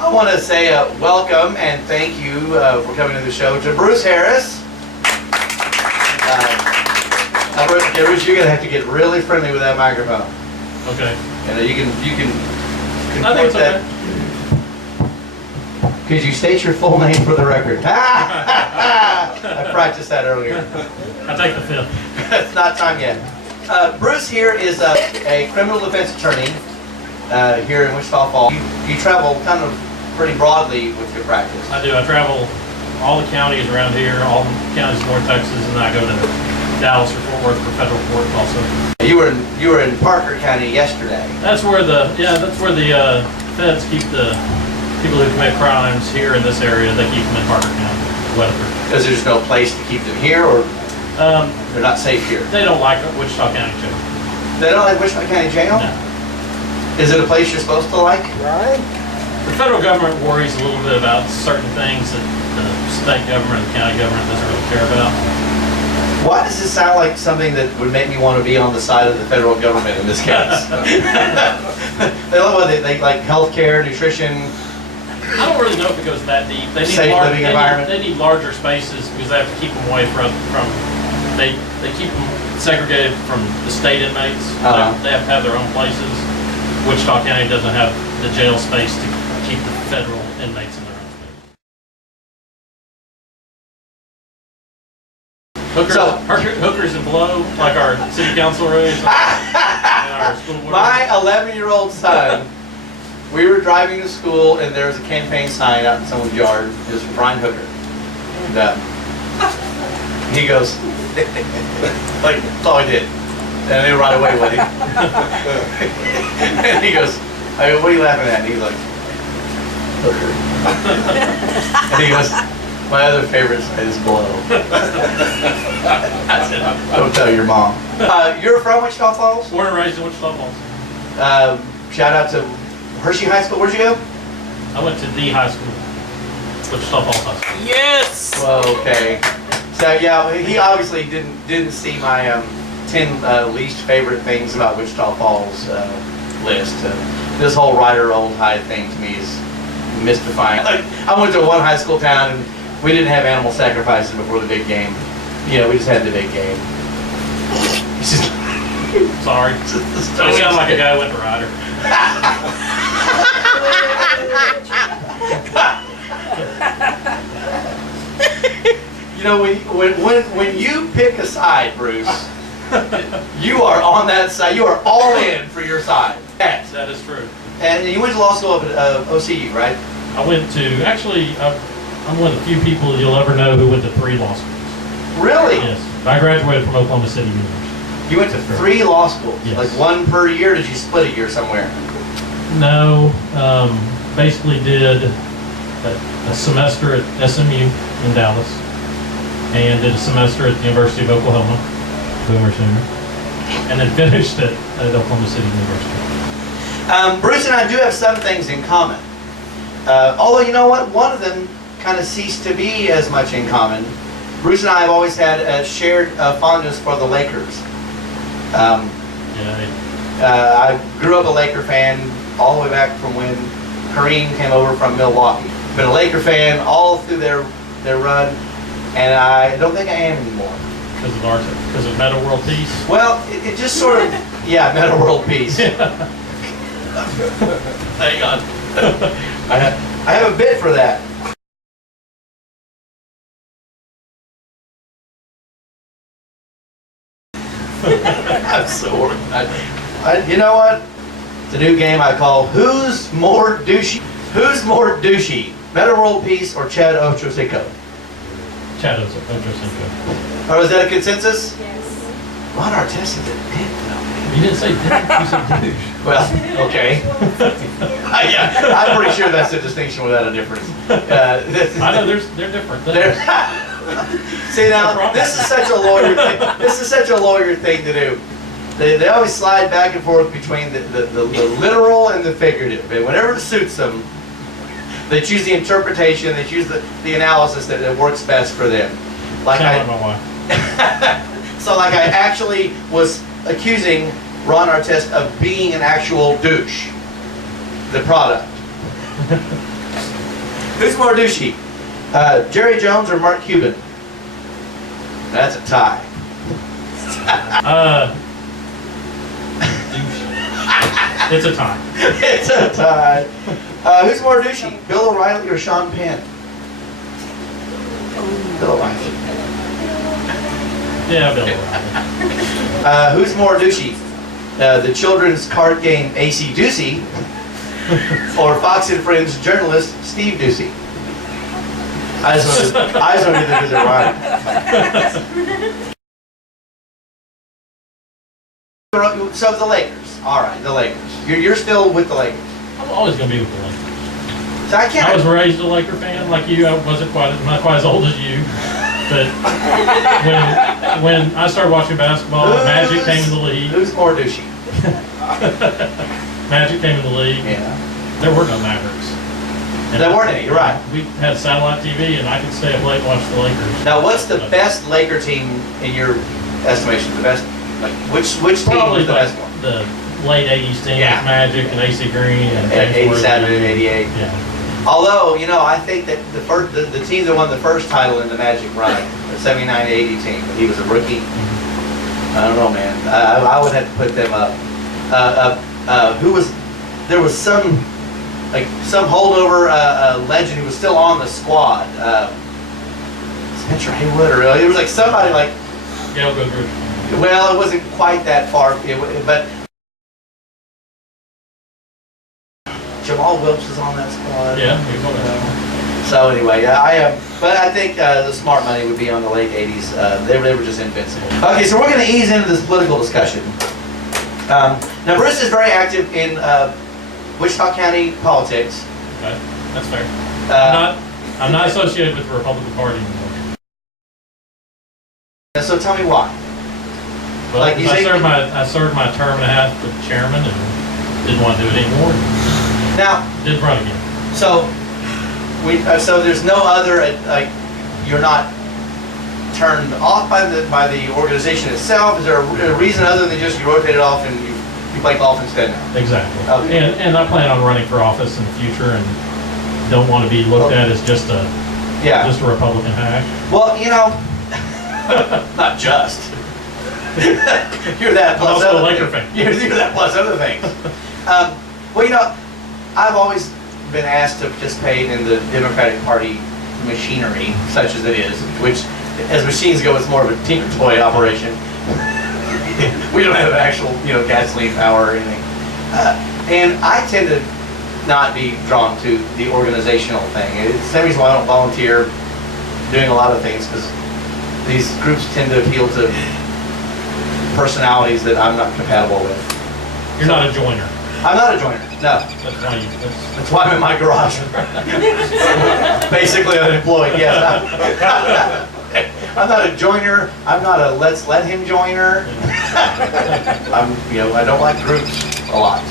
I want to say welcome and thank you for coming to the show to Bruce Harris. Bruce, you're going to have to get really friendly with that microphone. Okay. And you can I think it's okay. Could you state your full name for the record? I practiced that earlier. I take the fifth. It's not time yet. Bruce here is a criminal defense attorney here in Wichita Falls. You travel kind of pretty broadly with your practice. I do. I travel all the counties around here, all the counties of North Texas, and then I go to Dallas or Fort Worth for federal court also. You were in Parker County yesterday. That's where the feds keep the people who commit crimes here in this area. They keep them in Parker County, Weatherford. Because there's no place to keep them here, or they're not safe here. They don't like Wichita County Jail. They don't like Wichita County Jail? No. Is it a place you're supposed to like? Right. The federal government worries a little bit about certain things that the state government and the county government doesn't really care about. Why does this sound like something that would make me want to be on the side of the federal government in this case? They love what they like healthcare, nutrition. I don't really know if it goes that deep. They need Safe living environment. They need larger spaces because they have to keep them away from they keep them segregated from the state inmates. They have to have their own places. Wichita County doesn't have the jail space to keep the federal inmates in their own space. Hookers and blow, like our city council room. My 11-year-old son, we were driving to school and there was a campaign sign out in someone's yard. It was for Brian Hooker. And he goes, like, that's all I did. And I knew right away what he and he goes, I go, what are you laughing at? And he's like, Hooker. And he goes, my other favorite side is blow. I said, don't tell your mom. You're from Wichita Falls? Born and raised in Wichita Falls. Shout out to Hershey High School. Where'd you go? I went to the high school, Wichita Falls High School. Yes. Well, okay. So yeah, he obviously didn't see my 10 least favorite things about Wichita Falls list. This whole Ryder Old High thing to me is mystifying. Like, I went to one high school town and we didn't have animal sacrifices before the big game. You know, we just had the big game. Sorry. You sound like a guy who went to Ryder. You know, when you pick a side, Bruce, you are on that side. You are all in for your side. Yes. That is true. And you went to law school up at OCU, right? I went to, actually, I'm one of the few people you'll ever know who went to 3 law schools. Really? Yes. I graduated from Oklahoma City University. You went to 3 law schools? Yes. Like one per year? Did you split a year somewhere? No. Basically did a semester at SMU in Dallas and did a semester at the University of Oklahoma, Boomer Sooner, and then finished at Oklahoma City University. Bruce and I do have some things in common. Although, you know what? One of them kind of ceased to be as much in common. Bruce and I have always had a shared fondness for the Lakers. I grew up a Laker fan all the way back from when Kareem came over from Milwaukee. Been a Laker fan all through their run, and I don't think I am anymore. Because of Meta World Peace? Well, it just sort of, yeah, Meta World Peace. Hang on. I have a bit for that. I'm so organized. You know what? It's a new game I call Who's More Douchey? Who's More Douchey? Meta World Peace or Chad Ochocinco? Chad Ochocinco. Or is that a consensus? Yes. Ron Artest is a dick, though. You didn't say dick, you said douche. Well, okay. Yeah, I'm pretty sure that's a distinction without a difference. I know they're different. See now, this is such a lawyer thing. This is such a lawyer thing to do. They always slide back and forth between the literal and the figurative, and whenever it suits them, they choose the interpretation, they choose the analysis that works best for them. Like my wife. So like I actually was accusing Ron Artest of being an actual douche, the product. Who's more douchey? Jerry Jones or Mark Cuban? That's a tie. It's a tie. It's a tie. Who's more douchey? Bill O'Reilly or Sean Penn? Bill O'Reilly. Yeah, Bill O'Reilly. Who's more douchey? The children's card game AC Ducey or Fox and Friends journalist Steve Ducey? I just want to get them to their right. So the Lakers. All right, the Lakers. You're still with the Lakers. I'm always going to be with the Lakers. So I can't. I was raised a Laker fan like you. I wasn't not quite as old as you. But when I started watching basketball, Magic came in the league. Who's more douchey? Magic came in the league. Yeah. There were no Mavericks. And There weren't any, you're right. We had satellite TV, and I could stay up late and watch the Lakers. Now, what's the best Laker team in your estimation? The best, like which team Probably was the best one? the late '80s team, Yeah. with Magic and AC Green and James 87 Worthy. and 88. Yeah. Although, you know, I think that the team that won the first title in the Magic run, the 79-80 team, he was a rookie. I don't know, man. I would have to put them up. There was some holdover legend who was still on the squad. Spencer Haywood, or it was like somebody like. Gail Goodrich. Well, it wasn't quite that far, but Jamal Wilkes was on that squad. Yeah, he was on that one. So anyway, but I think the smart money would be on the late '80s. They were just invincible. Okay, so we're going to ease into this political discussion. Now, Bruce is very active in Wichita County politics. Okay, that's fair. Uh, I'm not associated with the Republican Party anymore. So tell me why. Well, Like you I say- served my term and a half with chairman and didn't want to do it anymore. Now, Did run again. so so there's no other you're not turned off by the organization itself. Is there a reason other than just you rotated off and you play golf instead now? Exactly. Okay. And I plan on running for office in the future and don't want to be looked at as just a Republican hack. Well, you know, not just. You're that I'm plus also a other Laker things. fan. You're that plus other things. Well, you know, I've always been asked to participate in the Democratic Party machinery, such as it is, which, as machines go, it's more of a tinker toy operation. We don't have actual, gasoline power or anything. And I tend to not be drawn to the organizational thing. It's the same reason why I don't volunteer doing a lot of things, because these groups tend to appeal to personalities that I'm not compatible with. You're not a joiner. I'm not a joiner, no. That's why I'm in my garage. Basically unemployed, yes. I'm not a joiner. I'm not a let's let him joiner. I don't like groups a lot.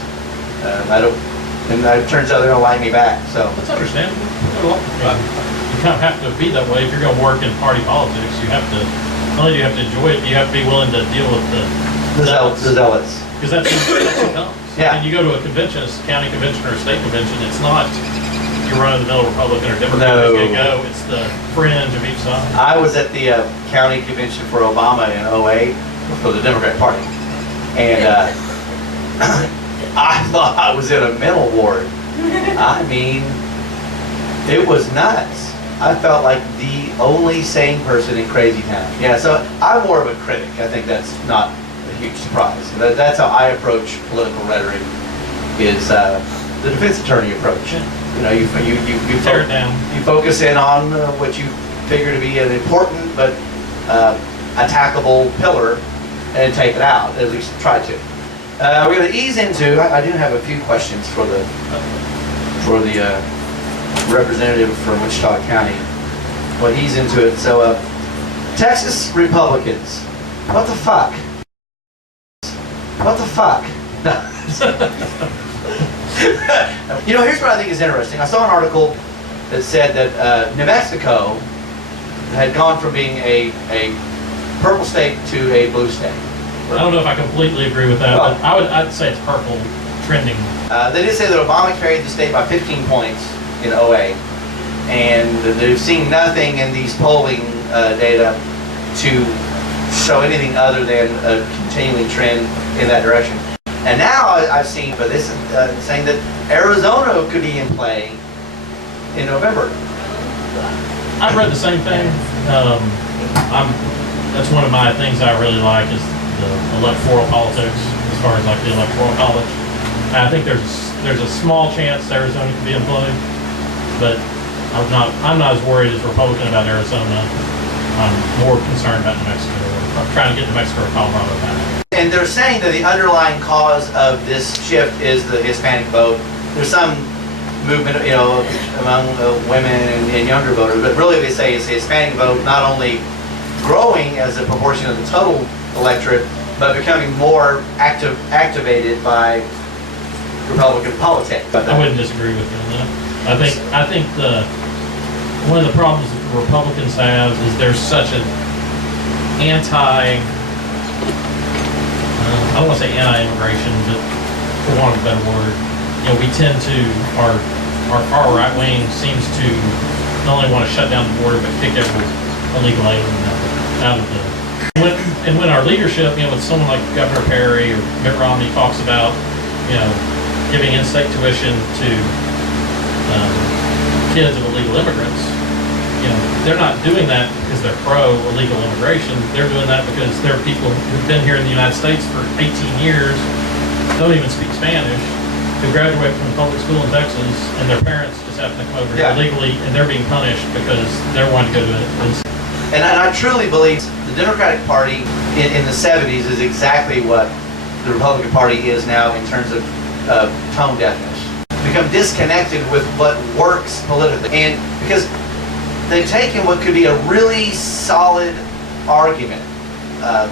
And it turns out they don't like me back, so. That's understandable. You kind of have to be that way if you're going to work in party politics. You have to, not only do you have to enjoy it, you have to be willing to deal with the zealots. Because that's what comes. Yeah. And you go to a convention, a county convention or a state convention, it's not you're running the middle Republican or Democrat. No. It's go. It's the fringe of each side. I was at the county convention for Obama in '08 for the Democrat Party, and I thought I was in a mental ward. I mean, it was nuts. I felt like the only sane person in crazy town. Yeah, so I'm more of a critic. I think that's not a huge surprise. That's how I approach political rhetoric, is the defense attorney approach. You Tear it down. You focus in on what you figure to be an important but attackable pillar and take it out, at least try to. We're going to ease into, I do have a few questions for the representative from Wichita County. We'll ease into it. So, Texas Republicans, what the fuck? What the fuck? Here's what I think is interesting. I saw an article that said that New Mexico had gone from being a purple state to a blue state. I don't know if I completely agree with that, but I'd say it's purple trending. They did say that Obama carried the state by 15 points in '08, And they've seen nothing in these polling data to show anything other than a continuing trend in that direction. And now I've seen, but this is saying that Arizona could be in play in November. I've read the same thing. That's one of my things I really like is the electoral politics, as far as like the electoral college. And I think there's a small chance Arizona could be in play, but I'm not as worried as Republican about Arizona. I'm more concerned about New Mexico. I'm trying to get New Mexico or Colorado back. And they're saying that the underlying cause of this shift is the Hispanic vote. There's some movement, among women and younger voters, but really they say it's the Hispanic vote not only growing as a proportion of the total electorate, but becoming more activated by Republican politics. I wouldn't disagree with you on that. I think one of the problems that the Republicans have is there's such an I don't want to say anti-immigration, but for want of a better word, we tend to, our far right wing seems to not only want to shut down the border, but kick every illegal alien out of the. When our leadership, with someone like Governor Perry or Mitt Romney talks about, giving in-state tuition to kids of illegal immigrants, they're not doing that because they're pro-illegal immigration. They're doing that because they're people who've been here in the United States for 18 years, don't even speak Spanish, who graduate from public school in Texas, and their parents just happen to come over here illegally, and they're being punished because they're wanting to go to it. And I truly believe the Democratic Party in the 70s is exactly what the Republican Party is now in terms of tone deafness. Become disconnected with what works politically. And because they've taken what could be a really solid argument of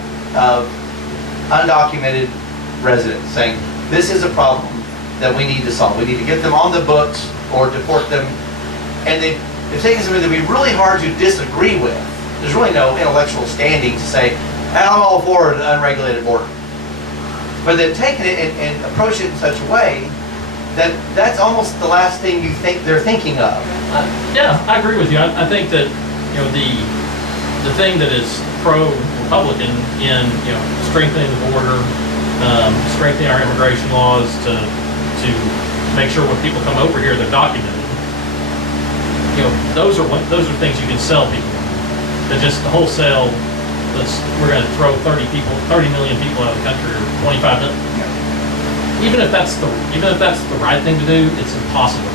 undocumented residents saying, this is a problem that we need to solve. We need to get them on the books or deport them. And they've taken something that would be really hard to disagree with. There's really no intellectual standing to say, I'm all for an unregulated border. But they've taken it and approached it in such a way that that's almost the last thing you think they're thinking of. Yeah, I agree with you. I think that the thing that is pro-Republican in strengthening the border, strengthening our immigration laws to make sure when people come over here they're documented. Those are things you can sell people. That just wholesale. We're going to throw 30 million people out of the country, or 25 million. Even if that's the right thing to do, it's impossible.